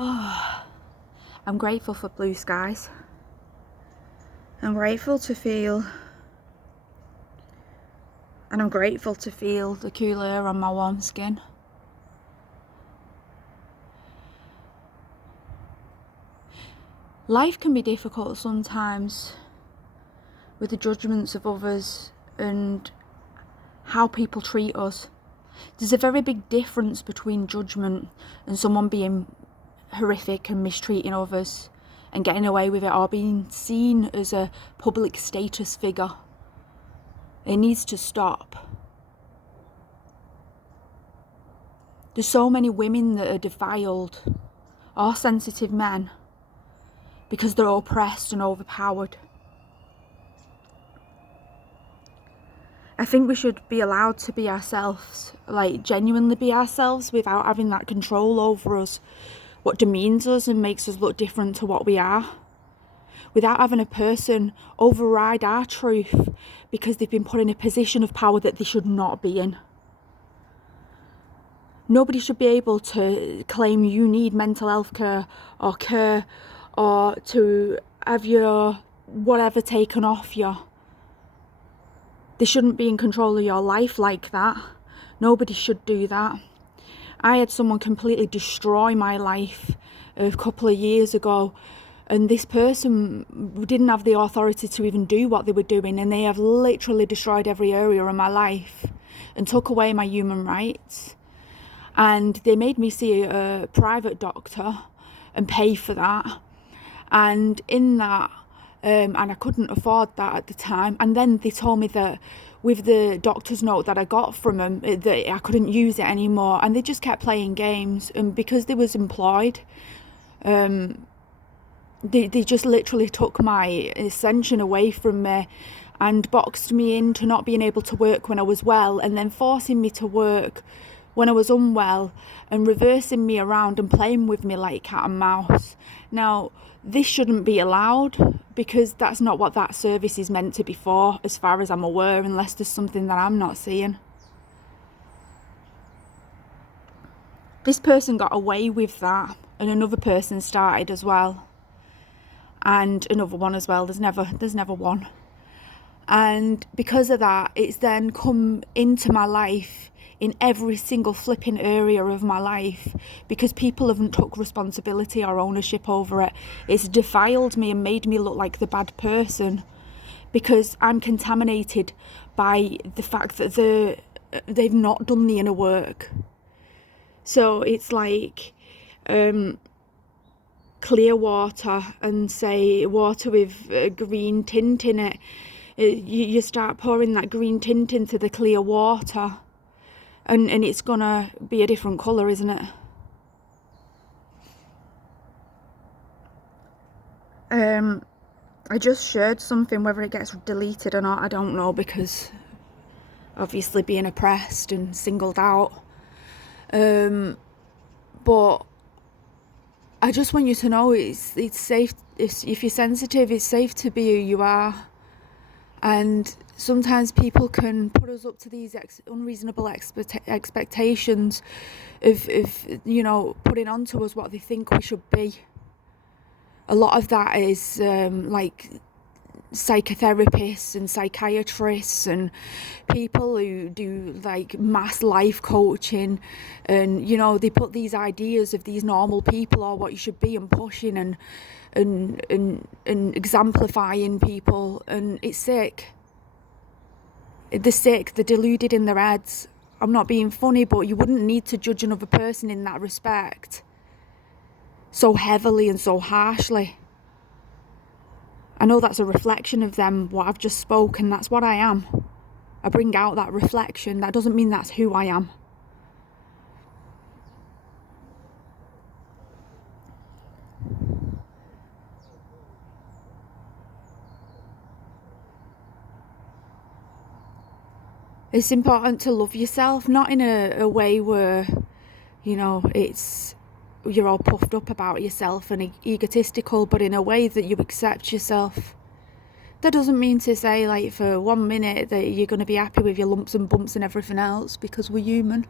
I'm grateful for blue skies. I'm grateful to feel, and I'm grateful to feel the cool air on my warm skin. Life can be difficult sometimes with the judgments of others and how people treat us. There's a very big difference between judgment and someone being horrific and mistreating others and getting away with it, or being seen as a public status figure. It needs to stop. There's so many women that are defiled, or sensitive men, because they're oppressed and overpowered. I think we should be allowed to be ourselves, like genuinely be ourselves, without having that control over us, what demeans us and makes us look different to what we are. Without having a person override our truth because they've been put in a position of power that they should not be in. Nobody should be able to claim you need mental health care or to have your whatever taken off you. They shouldn't be in control of your life like that. Nobody should do that. I had someone completely destroy my life a couple of years ago, and this person didn't have the authority to even do what they were doing, and they have literally destroyed every area of my life and took away my human rights. And they made me see a private doctor and pay for that. And in that, and I couldn't afford that at the time. And then they told me that with the doctor's note that I got from them, that I couldn't use it anymore. And they just kept playing games. And because they was employed, they just literally took my ascension away from me and boxed me into not being able to work when I was well, and then forcing me to work when I was unwell, and reversing me around and playing with me like cat and mouse. Now, this shouldn't be allowed, because that's not what that service is meant to be for, as far as I'm aware, unless there's something that I'm not seeing. This person got away with that, and another person started as well, and another one as well. There's never one. And because of that, it's then come into my life in every single flipping area of my life, because people haven't took responsibility or ownership over it. It's defiled me and made me look like the bad person, because I'm contaminated by the fact that they've not done the inner work. So it's like clear water and say water with a green tint in it. You start pouring that green tint into the clear water, and it's gonna be a different colour, isn't it? I just shared something, whether it gets deleted or not, I don't know, because obviously being oppressed and singled out. But I just want you to know it's safe. If you're sensitive, it's safe to be who you are. And sometimes people can put us up to these unreasonable expectations of putting onto us what they think we should be. A lot of that is like psychotherapists and psychiatrists and people who do like mass life coaching, and they put these ideas of these normal people or what you should be and pushing and exemplifying people, and it's sick. They're sick, they're deluded in their heads. I'm not being funny, but you wouldn't need to judge another person in that respect so heavily and so harshly. I know that's a reflection of them, what I've just spoken. That's what I am. I bring out that reflection. That doesn't mean that's who I am. It's important to love yourself, not in a way where, it's you're all puffed up about yourself and egotistical, but in a way that you accept yourself. That doesn't mean to say, like, for 1 minute that you're going to be happy with your lumps and bumps and everything else, because we're human.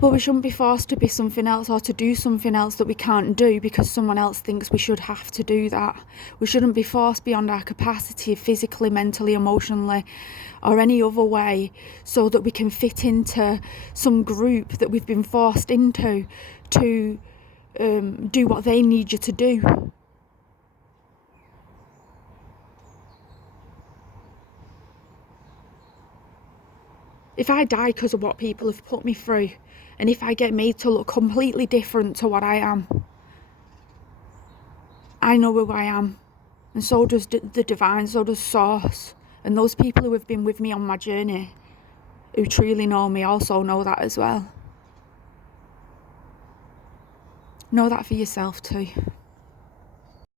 But we shouldn't be forced to be something else or to do something else that we can't do because someone else thinks we should have to do that. We shouldn't be forced beyond our capacity physically, mentally, emotionally, or any other way so that we can fit into some group that we've been forced into to do what they need you to do. If I die because of what people have put me through, and if I get made to look completely different to what I am, I know who I am, and so does the divine, so does Source, and those people who have been with me on my journey, who truly know me, also know that as well. Know that for yourself too.